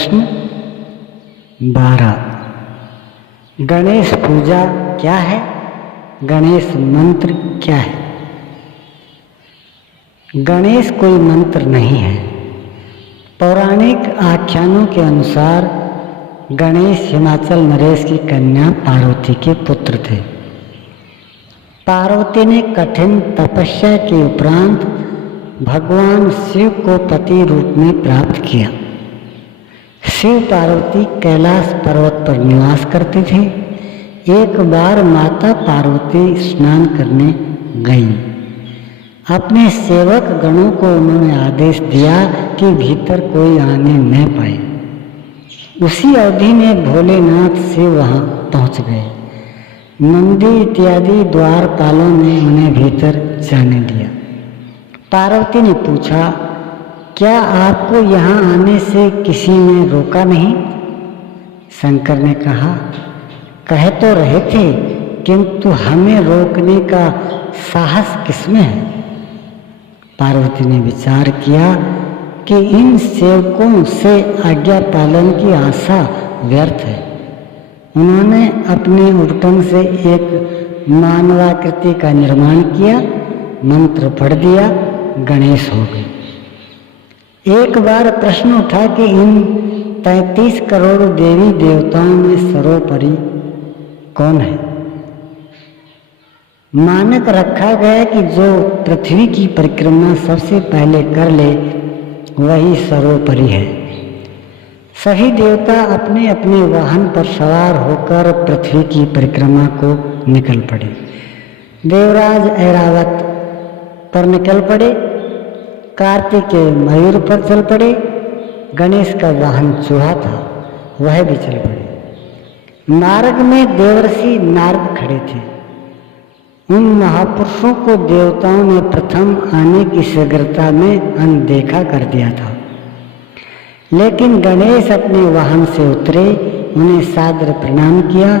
प्रश्न 12। गणेश पूजा क्या है? गणेश मंत्र क्या है? गणेश कोई मंत्र नहीं है। पौराणिक आख्यानों के अनुसार गणेश हिमाचल नरेश की कन्या पार्वती के पुत्र थे। पार्वती ने कठिन तपस्या के उपरांत भगवान शिव को पति रूप में प्राप्त किया। शिव पार्वती कैलाश पर्वत पर निवास करते थे। एक बार माता पार्वती स्नान करने गईं। अपने सेवक गणों को उन्होंने आदेश दिया कि भीतर कोई आने न पाए। उसी अवधि में भोलेनाथ शिव वहां पहुंच गए। नंदी इत्यादि द्वारपालों ने उन्हें भीतर जाने दिया। पार्वती ने पूछा, क्या आपको यहाँ आने से किसी ने रोका नहीं? शंकर ने कहा, कह तो रहे थे, किंतु हमें रोकने का साहस किसमें है? पार्वती ने विचार किया कि इन सेवकों से आज्ञा पालन की आशा व्यर्थ है। उन्होंने अपने उपटन से एक मानवाकृति का निर्माण किया, मंत्र पढ़ दिया, गणेश हो गए। एक बार प्रश्न उठा कि इन 33 करोड़ देवी देवताओं में सर्वोपरि कौन है? मानक रखा गया कि जो पृथ्वी की परिक्रमा सबसे पहले कर ले वही सर्वोपरि है। सभी देवता अपने अपने वाहन पर सवार होकर पृथ्वी की परिक्रमा को निकल पड़े। देवराज ऐरावत पर निकल पड़े, कार्तिकेय मयूर पर चल पड़े, गणेश का वाहन चूहा था, वह भी चल पड़े। मार्ग में देवर्षि नारद खड़े थे। उन महापुरुषों को देवताओं ने प्रथम आने की शीघ्रता में अनदेखा कर दिया था। लेकिन गणेश अपने वाहन से उतरे, उन्हें सादर प्रणाम किया।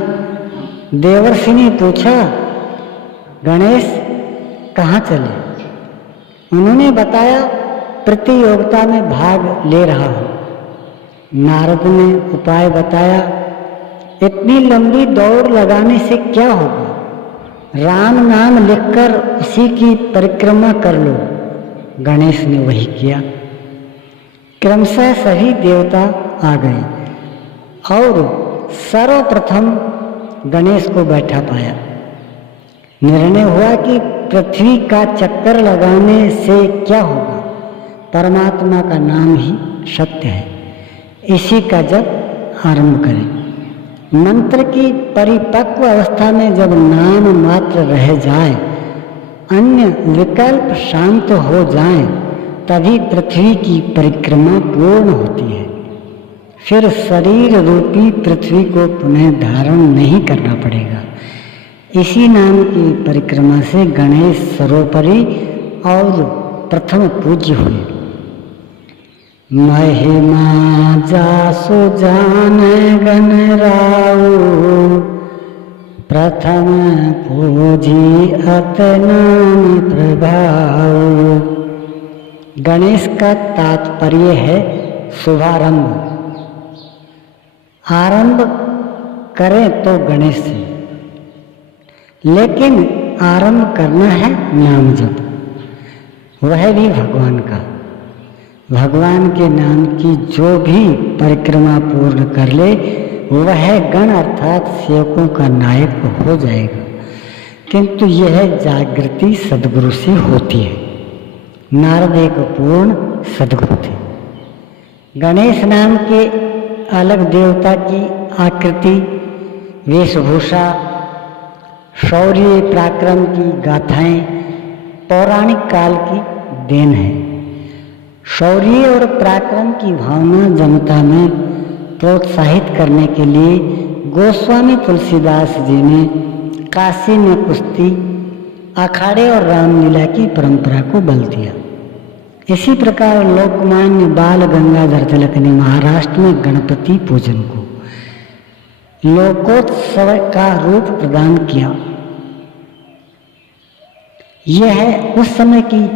देवर्षि ने पूछा, गणेश कहाँ चले? उन्होंने बताया, प्रतियोगिता में भाग ले रहा हूँ। नारद ने उपाय बताया, इतनी लंबी दौड़ लगाने से क्या होगा? राम नाम लिखकर उसी की परिक्रमा कर लो। गणेश ने वही किया। क्रमशः सभी देवता आ गए और सर्वप्रथम गणेश को बैठा पाया। निर्णय हुआ कि पृथ्वी का चक्कर लगाने से क्या होगा? परमात्मा का नाम ही सत्य है, इसी का जप आरंभ करें। मंत्र की परिपक्व अवस्था में जब नाम मात्र रह जाए, अन्य विकल्प शांत हो जाएं, तभी पृथ्वी की परिक्रमा पूर्ण होती है। फिर शरीर रूपी पृथ्वी को पुनः धारण नहीं करना पड़ेगा। इसी नाम की परिक्रमा से गणेश सर्वोपरि और प्रथम पूज्य हुए। महिमा जासु जाने गणराऊ, प्रथम पूजी अत नाम प्रभाऊ। गणेश का तात्पर्य है शुभारंभ। आरंभ करें तो गणेश से, लेकिन आरंभ करना है नाम जप, वह भी भगवान का। भगवान के नाम की जो भी परिक्रमा पूर्ण कर ले, वह गण अर्थात सेवकों का नायक हो जाएगा। किंतु यह जागृति सद्गुरु से होती है। नारद एक पूर्ण सद्गुरु थे। गणेश नाम के अलग देवता की आकृति, वेशभूषा, शौर्य पराक्रम की गाथाएं पौराणिक काल की देन है। शौर्य और पराक्रम की भावना जनता में प्रोत्साहित करने के लिए गोस्वामी तुलसीदास जी ने काशी में कुश्ती, अखाड़े और रामलीला की परंपरा को बल दिया। इसी प्रकार लोकमान्य बाल गंगाधर तिलक ने महाराष्ट्र में गणपति पूजन को लोकोत्सव का रूप प्रदान किया। यह उस समय की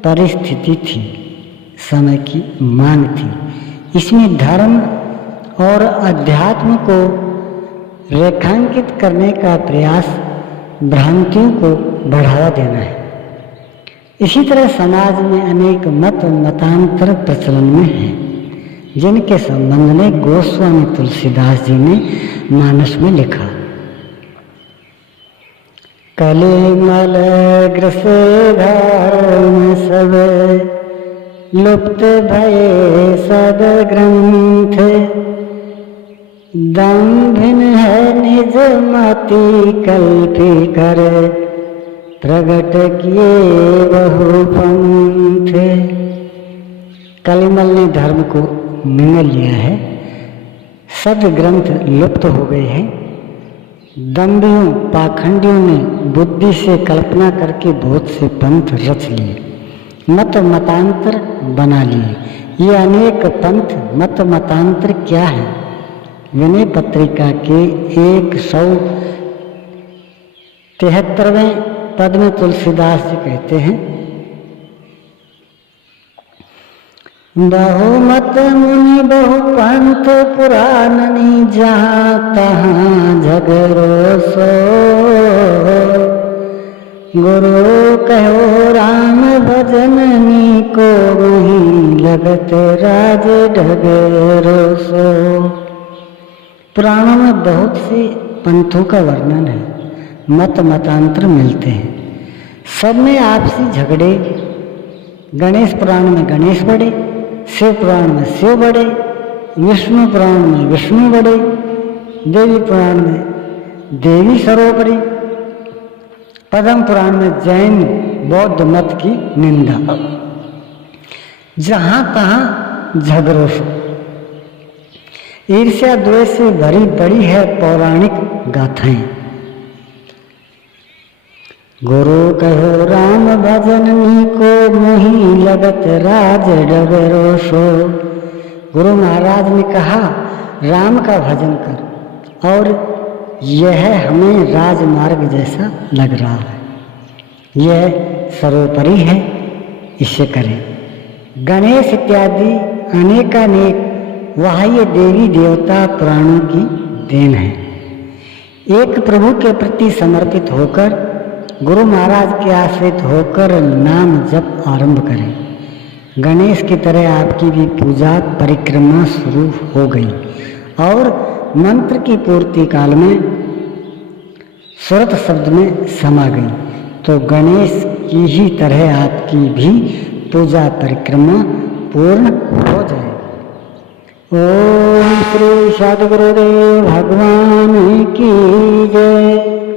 परिस्थिति थी, समय की मांग थी इसमें धर्म और अध्यात्म को रेखांकित करने का प्रयास भ्रांतियों को बढ़ावा देना है। इसी तरह समाज में अनेक मत मतांतर प्रचलन में हैं, जिनके संबंध में गोस्वामी तुलसीदास जी ने मानस में लिखा। कलिमल ग्रस धर्म सब लुप्त भये सद ग्रंथ, दम्भिन है निज मति कल्पी कर, प्रगट किए बहु पंथ। कलिमल ने धर्म को निगल लिया है, सद ग्रंथ लुप्त हो गए हैं, दम्भियों पाखंडियों ने बुद्धि से कल्पना करके बहुत से पंथ रच लिए, मत मतांतर बना लिए। ये अनेक पंथ मत मतांतर क्या है? विनय पत्रिका के 173वें पद में तुलसीदास जी कहते हैं, बहुमत मुनि बहु पंथ पुराणनी, जहाँ तहाँ झगड़ो सो, गुरु कहो राम भजननी को, वहीं लगत राज ढगरो सो। पुराणों में बहुत से पंथों का वर्णन है, मत मतांतर मिलते हैं, सब में आपसी झगड़े। गणेश पुराण में गणेश बड़े, शिव पुराण में शिव बड़े, विष्णु पुराण में विष्णु बड़े, देवी पुराण में देवी सर्वोपरि, पद्म पुराण में जैन बौद्ध मत की निंदा। जहाँ तहाँ झगड़ों से ईर्ष्या द्वेष से भरी पड़ी है पौराणिक गाथाएं। गुरु कहो राम भजननी को, मोही लगत राज डगरो सो। गुरु महाराज ने कहा राम का भजन कर, और यह हमें राजमार्ग जैसा लग रहा है, यह सर्वोपरि है, इसे करें। गणेश इत्यादि अनेकानेक बाह्य देवी देवता पुराणों की देन है। एक प्रभु के प्रति समर्पित होकर, गुरु महाराज के आश्रित होकर नाम जप आरंभ करें। गणेश की तरह आपकी भी पूजा परिक्रमा शुरू हो गई, और मंत्र की पूर्ति काल में सुरत शब्द में समा गई, तो गणेश की ही तरह आपकी भी पूजा परिक्रमा पूर्ण हो जाए। ओम श्री सद्गुरुदेव भगवान की जय।